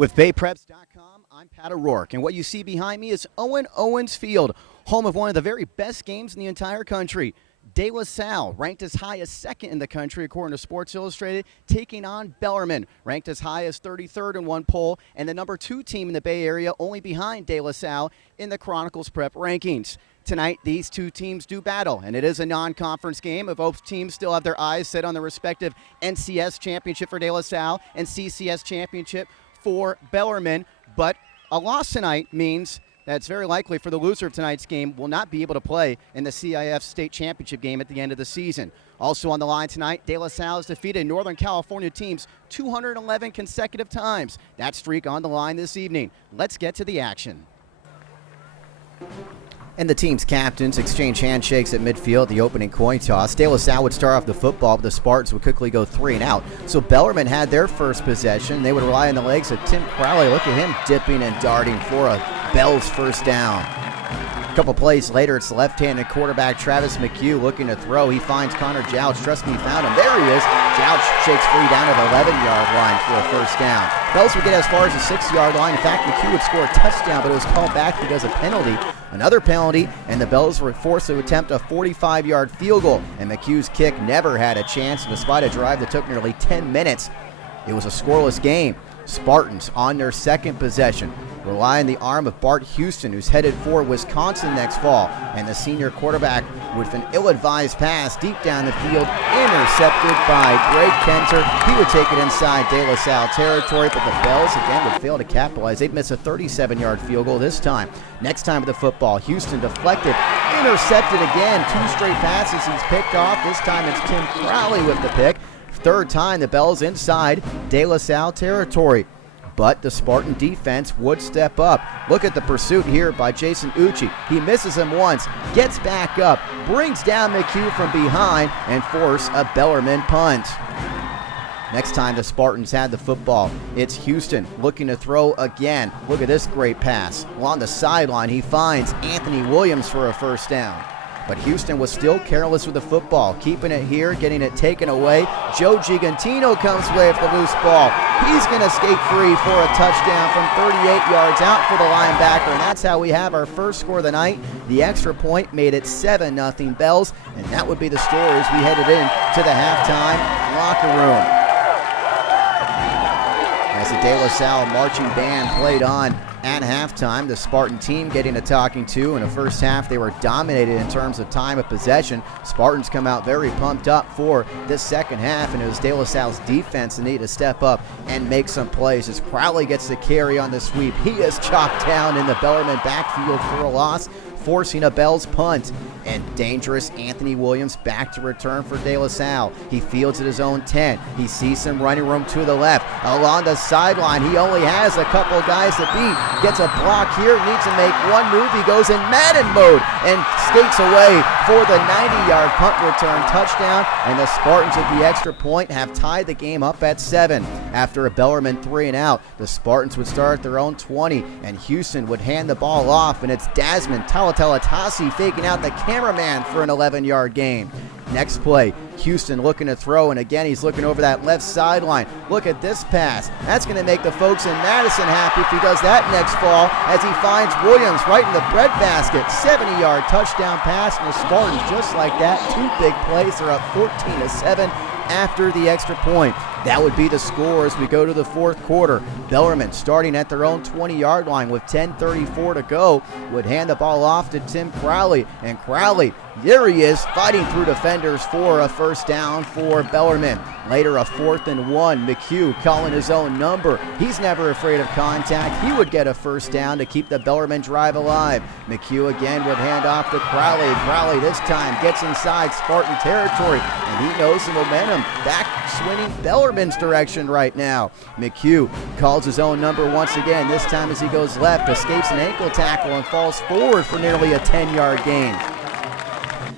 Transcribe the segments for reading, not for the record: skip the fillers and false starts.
With BayPreps.com, I'm Pat O'Rourke, and what you see behind me is Owen Owens Field, home of one of the very best games in the entire country. De La Salle, ranked as high as second in the country according to Sports Illustrated, taking on Bellarmine, ranked as high as 33rd in one poll, and the number 2 team in the Bay Area, only behind De La Salle in the Chronicles Prep rankings. Tonight, these two teams do battle, and it is a non-conference game. Both teams still have their eyes set on the respective NCS championship for De La Salle and CCS championship for Bellarmine, but a loss tonight means that it's very likely for the loser of tonight's game will not be able to play in the CIF state championship game at the end of the season. Also on the line tonight, De La Salle has defeated Northern California teams 211 consecutive times. That streak on the line this evening. Let's get to the action. And the team's captains exchange handshakes at midfield, the opening coin toss. De La Salle would start off the football, but the Spartans would quickly go 3 and out. So Bellarmine had their first possession. They would rely on the legs of Tim Crowley. Look at him dipping and darting for a Bell's first down. A couple plays later, it's left-handed quarterback Travis McHugh looking to throw. He finds Connor Jouch. Trust me, he found him. There he is. Jouch shakes free down at the 11-yard line for a first down. Bells would get as far as the 6-yard line. In fact, McHugh would score a touchdown, but it was called back because of penalty. Another penalty, and the Bells were forced to attempt a 45-yard field goal, and McHugh's kick never had a chance. Despite a drive that took nearly 10 minutes, it was a scoreless game. Spartans on their second possession rely on the arm of Bart Houston, who's headed for Wisconsin next fall, and the senior quarterback with an ill-advised pass deep down the field, intercepted by Greg Kenter. He would take it inside De La Salle territory, but the Bells again would fail to capitalize. They'd miss a 37-yard field goal this time. Next time with the football, Houston deflected, intercepted again. 2 straight passes he's picked off. This time it's Tim Crowley with the pick. Third time the Bells inside De La Salle territory. But the Spartan defense would step up. Look at the pursuit here by Jason Ucci. He misses him once, gets back up, brings down McHugh from behind, and force a Bellarmine punt. Next time the Spartans had the football, it's Houston looking to throw again. Look at this great pass. Along the sideline, he finds Anthony Williams for a first down. But Houston was still careless with the football, keeping it here, getting it taken away. Joe Gigantino comes away with the loose ball. He's going to skate free for a touchdown from 38 yards out for the linebacker, and that's how we have our first score of the night. The extra point made it 7-0 Bells, and that would be the story as we headed into the halftime locker room. As the De La Salle marching band played on at halftime, the Spartan team getting a talking to. In the first half, they were dominated in terms of time of possession. Spartans come out very pumped up for this second half, and it was De La Salle's defense that needed to step up and make some plays. As Crowley gets the carry on the sweep, he is chopped down in the Bellarmine backfield for a loss, forcing a Bells punt. And dangerous Anthony Williams back to return for De La Salle. He fields at his own 10. He sees some running room to the left. Along the sideline, he only has a couple guys to beat. Gets a block here, needs to make one move. He goes in Madden mode and skates away for the 90-yard punt return touchdown. And the Spartans at the extra point have tied the game up at 7. After a Bellarmine 3 and out, the Spartans would start at their own 20, and Houston would hand the ball off, and it's Dasmond Talatalatasi faking out the cameraman for an 11-yard gain. Next play, Houston looking to throw, and again he's looking over that left sideline. Look at this pass. That's going to make the folks in Madison happy if he does that next fall, as he finds Williams right in the breadbasket. 70-yard touchdown pass, and the Spartans, just like that, 2 big plays. They're up 14-7 after the extra point. That would be the score as we go to the fourth quarter. Bellarmine, starting at their own 20-yard line with 10:34 to go, would hand the ball off to Tim Crowley. And Crowley, there he is, fighting through defenders for a first down for Bellarmine. Later, a 4th and 1. McHugh calling his own number. He's never afraid of contact. He would get a first down to keep the Bellarmine drive alive. McHugh again would hand off to Crowley. Crowley this time gets inside Spartan territory, and he knows the momentum back swinging Bellarmine's direction right now. McHugh calls his own number once again, this time as he goes left, escapes an ankle tackle and falls forward for nearly a 10-yard gain.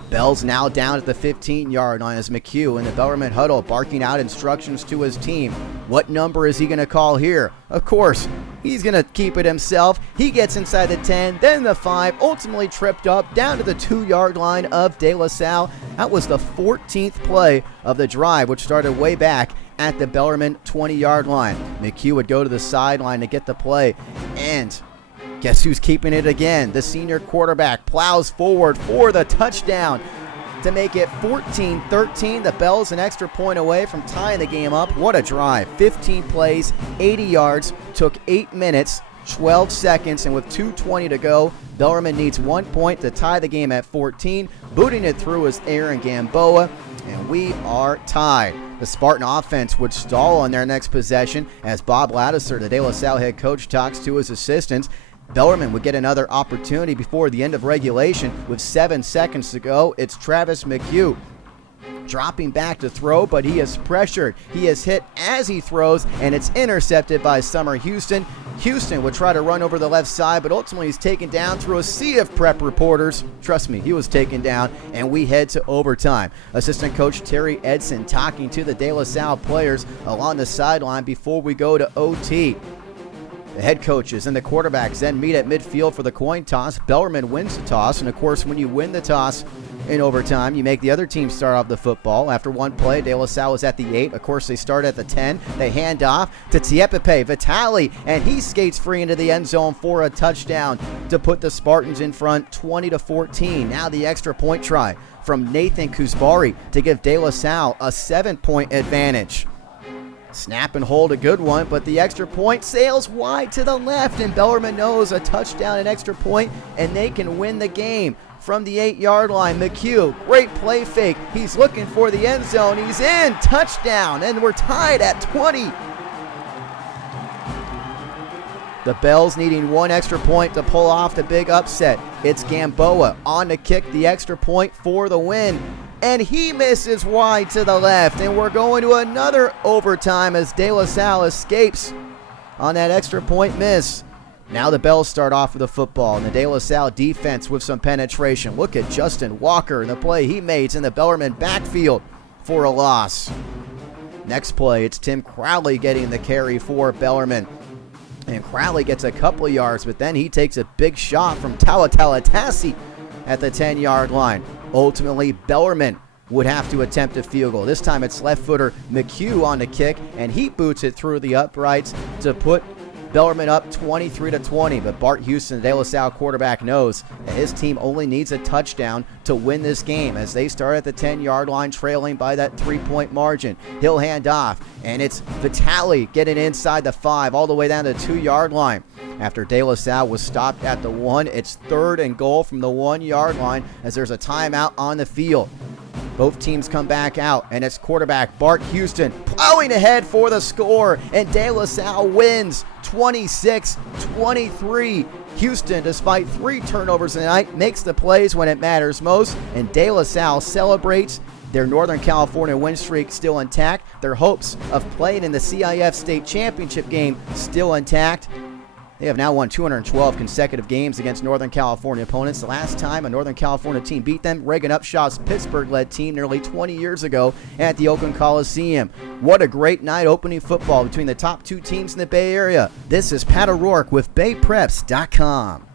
Bell's now down at the 15-yard line as McHugh in the Bellarmine huddle barking out instructions to his team. What number is he going to call here? Of course, he's going to keep it himself. He gets inside the 10, then the 5, ultimately tripped up down to the 2-yard line of De La Salle. That was the 14th play of the drive, which started way back at the Bellarmine 20-yard line. McHugh would go to the sideline to get the play, and guess who's keeping it again? The senior quarterback plows forward for the touchdown to make it 14-13. The Bells an extra point away from tying the game up. What a drive. 15 plays, 80 yards, took 8 minutes, 12 seconds, and with 2:20 to go, Bellarmine needs 1 point to tie the game at 14. Booting it through is Aaron Gamboa, and we are tied. The Spartan offense would stall on their next possession as Bob Ladouceur, the De La Salle head coach, talks to his assistants. Bellarmine would get another opportunity before the end of regulation with 7 seconds to go. It's Travis McHugh dropping back to throw, but he is pressured. He is hit as he throws, and it's intercepted by Summer Houston. Houston would try to run over the left side, but ultimately he's taken down through a sea of prep reporters. Trust me, he was taken down, and we head to overtime. Assistant coach Terry Edson talking to the De La Salle players along the sideline before we go to OT. The head coaches and the quarterbacks then meet at midfield for the coin toss. Bellarmine wins the toss, and of course, when you win the toss in overtime, you make the other team start off the football. After one play, De La Salle is at the 8. Of course, they start at the 10. They hand off to Tiepepe Vitali, and he skates free into the end zone for a touchdown to put the Spartans in front 20-14. Now the extra point try from Nathan Kuzbari to give De La Salle a 7-point advantage. Snap and hold, a good one, but the extra point sails wide to the left, and Bellarmine knows a touchdown and extra point, and they can win the game. From the 8-yard line, McHugh, great play fake. He's looking for the end zone. He's in, touchdown, and we're tied at 20. The Bells needing one extra point to pull off the big upset. It's Gamboa on to kick the extra point for the win. And he misses wide to the left. And we're going to another overtime as De La Salle escapes on that extra point miss. Now the Bells start off with the football, and the De La Salle defense with some penetration. Look at Justin Walker and the play he made in the Bellarmine backfield for a loss. Next play, it's Tim Crowley getting the carry for Bellarmine. And Crowley gets a couple of yards, but then he takes a big shot from Talatasi at the 10-yard line. Ultimately, Bellarmine would have to attempt a field goal. This time it's left footer McHugh on the kick, and he boots it through the uprights to put Bellarmine up 23-20, but Bart Houston, the De La Salle quarterback, knows that his team only needs a touchdown to win this game as they start at the 10-yard line trailing by that 3-point margin. He'll hand off, and it's Vitali getting inside the 5 all the way down to the 2-yard line. After De La Salle was stopped at the 1, it's 3rd and goal from the 1-yard line as there's a timeout on the field. Both teams come back out, and it's quarterback Bart Houston plowing ahead for the score, and De La Salle wins 26-23. Houston, despite 3 turnovers tonight, makes the plays when it matters most, and De La Salle celebrates their Northern California win streak still intact, their hopes of playing in the CIF State Championship game still intact. They have now won 212 consecutive games against Northern California opponents. The last time a Northern California team beat them, Reagan Upshaw's Pittsburgh-led team nearly 20 years ago at the Oakland Coliseum. What a great night opening football between the top 2 teams in the Bay Area. This is Pat O'Rourke with BayPreps.com.